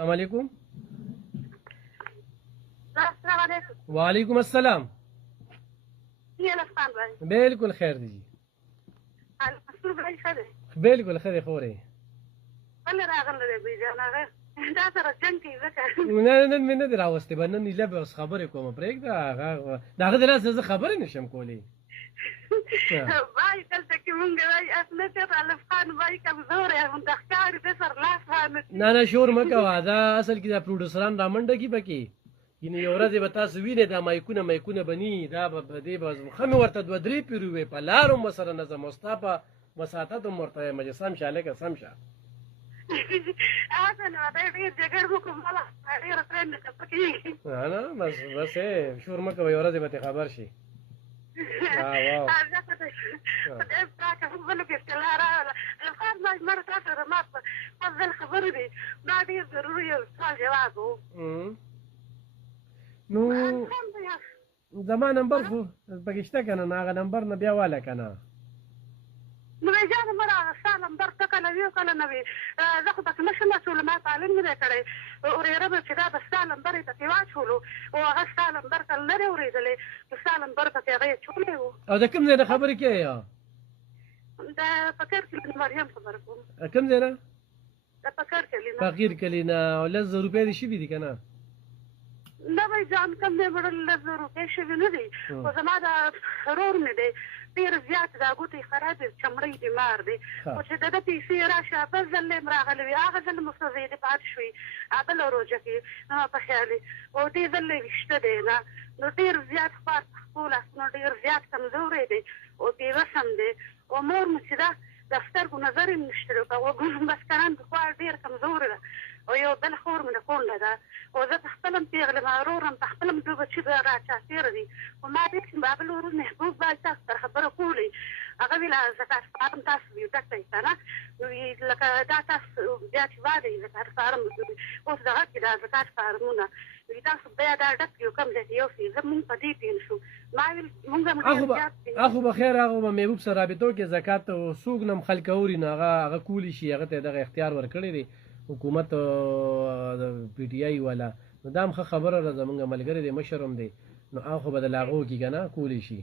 السلام علیکم. السلام علیکم. وعلیکم السلام. بالکل خیر دی جی. بالکل ښه دی خورې. نه نن مې نه دی راوستی به نن ایله به اوس خبرې کوم پرېږده هغه د هغه د لاسه زه خبرې نشم کولی. نه نه شور مه کوه دا اصل کې دا پروډوسران رامنډه کي پکې یعنې یو ورځ به تاسو وینئ دا مایکونه بني دا به په دې به ښه مې ورته دوه درې پېرې ووې په لار هم ورسره نظم او ستا په وساطت هم ورته وایم چې سم شه هلکه سم شه. نه بس شور مه کوه یو ورځ به ترې خبر شي. نو زما نمبر خو پکې شته که نه نو هغه نمبر نه بیا واله که نه. نو جانه مړه ستا نمبر ته کله وي او کله نه وي زه خو پکې نشم اچولی ما تعلیم نه دی کړی ورېره به چې دا به ستا نمبر یې پکې واچولو او هغه ستا نمبر کله نه دی اورېدلی نو ستا نمبر پکې هغه یې اچولی و. او د کوم ځای نه خبرې کوې د فقیر کلي نه مریم خبره کوم. کوم ځای نه؟ د فقیر کلي نه. فقیر کلي نه. او 10,000 روپۍ دې شوي دي که نه؟ نه بھائی جان کم دی مړه 10,000 روپۍ شوي نه دي خو زما د ورور مې دی ډېر زیات دا ګوتې خراب دي چمړی بیمار دی خو چې د ده پیسې راشي بل ځل یې راغلی وي هغه ځل مو سوځېدې پاتې شوي بله روژه کې زما په خیال او دې ځل یې ویشته دی نه نو ډېر زیات خوار پښتو لاسونه ډېر زیات کمزوری دی او بېوسم دی او مور مو چې ده د سترګو نظر یې نشته دی په غوږونو بس کران پخوا ډېر کمزوری ده او یو بل خور مې د کونډه ده او زه په خپله هم پېغلې ما ورور هم په خپله هم دوه بچي به را چاپېره دي خو ما دې چې بابل ورور محبوب باید تاسو سره خبره کولی هغه ویل زکات فارم تاسو وي ډک دی که نه نو لکه دا تاسو بیا چې واده زکات فارم اوس دغه کې دا زکات فارمونه تاسو بیا دا ډک یو کم ځای کې یوسئ زه مونږ په دې پین شو ما ویل مونږ هم هغه به خیر هغه به محبوب سره رابطو کې زکات څوک نه هم خلک اوري نو هغه کولی شي هغه ته دغه اختیار ورکړی دی حکومت د پی ټي آی والا نو دا هم ښه خبره ده زمونږ ملګری دی مشر هم دی نو هغه خو به د لاغو کي که نه کولی شي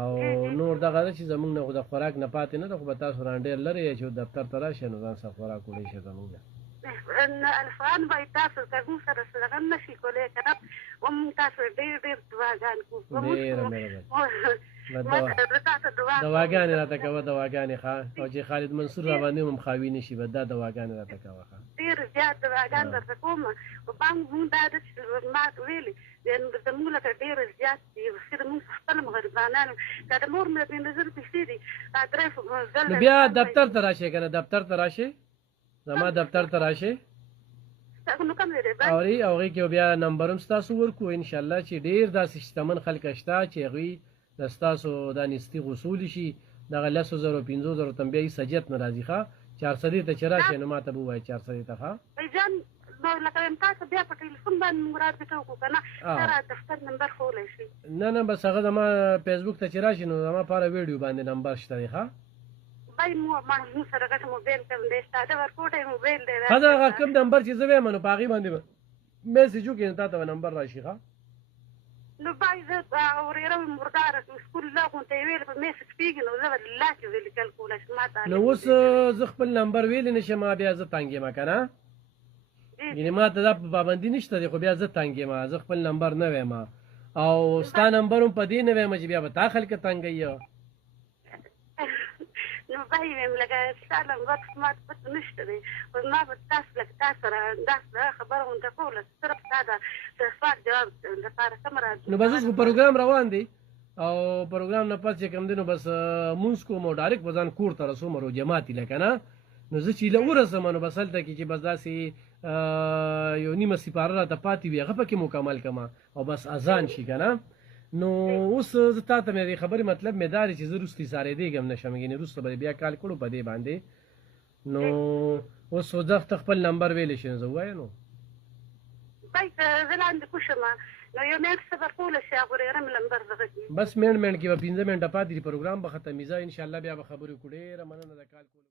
او نور دغه ده چې زمونږ نه خو د خوراک نه پاتې نه ده خو به تاسو رانه ډېر لرې یې چې دفتر ته راشئ نو ځان سره خوراک وړی شي زمونږ الفان باید تاسو زموږ سره دغه نه شي کولی که نه ومونږ تاسو ډېر دعاګانې کوو دواګانې راته کوه دواګانې ښه او چې خالد منصور راباندې هم خاوي نه شي به دا دواګانې راته کوه ښه ډېر زیات دواګانې درته کوم خو بانک مونږ دا ده چې ما ویلې زموږ لکه ډېر زیات دي خو مونږ خپل هم غریبانان که د مور مې 15,000 پیسې دي نو بیا دفتر ته راشئ که نه دفتر ته راشئ زما دفتر ته راشئ اوري او هغې کې بیا نمبر هم ستاسو ورکړو انشاءالله چې ډېر داسې شتمن خلک شته چې هغوی د ستاسو دا نیستي غوصولی شي دغه 10,000 15,000 ته بیا هېڅ حاجت نه راځي ښه 400 ته چې راشئ نو ما ته به ووایه 400 ته ښه نه بس هغه زما فیسبوک ته چې راشي نو زما پاره ویډیو باندې نمبر شته دی ښه ښه ده هغه کوم نمبر چې زه وایم نو په هغې باندې میسج وکړې نو تا ته به نمبر راشي ښه نو باید زه ورېره مرداره سکول لاغونته یې ویل په میسج کېږي نو زه به الله کې ویلي کل کولی شم نو اوس زه خپل نمبر ویلی نه شم بیا زه تنګ یم که نه یعنې ما ته دا پابندي نشته دی خو بیا زه تنګ یم زه خپل نمبر نه ویم او ستا نمبر هم په دې نه ویم چې بیا به تا خلکه تنګوي نو بای ویم لکه ستا نمبر ما ته پته نشته دی خو ما به تاسو لکه تا سره داسې خبره غونډه کوله صرف ستا د سوال جواب لپاره سمه راځي نو بس اوس خو پروګرام روان دی او پروګرام نه پس چې کوم دی نو بس مونځ کوم او ډایرکټ به ځان کور ته رسوم رو جماعت یې لکه نه نو زه چې ایله ورسم نو بس هلته کې چې بس داسې یو نیمه سپاره راته پاتې وي هغه پکې مکمل کړم او بس اذان شي که نه نو اوس زه تا ته مې د خبرې مطلب مې دا دی چې زه وروسته سارېدېږم نه شم یعنې وروسته به بیا کال کړو په دې باندې نو اوس زه ته خپل نمبر ویلی شي نو زه ووایه نو بای زه لاندې کوشم نو یو میاشت صبر کولی شي هغه ورېره مې نمبر دغه کړي بس منډ کې به 15 منټه پاتې دي پروګرام به ختمېږي انشاءالله بیا به خبرې وکړو ډېره مننه د کال کولو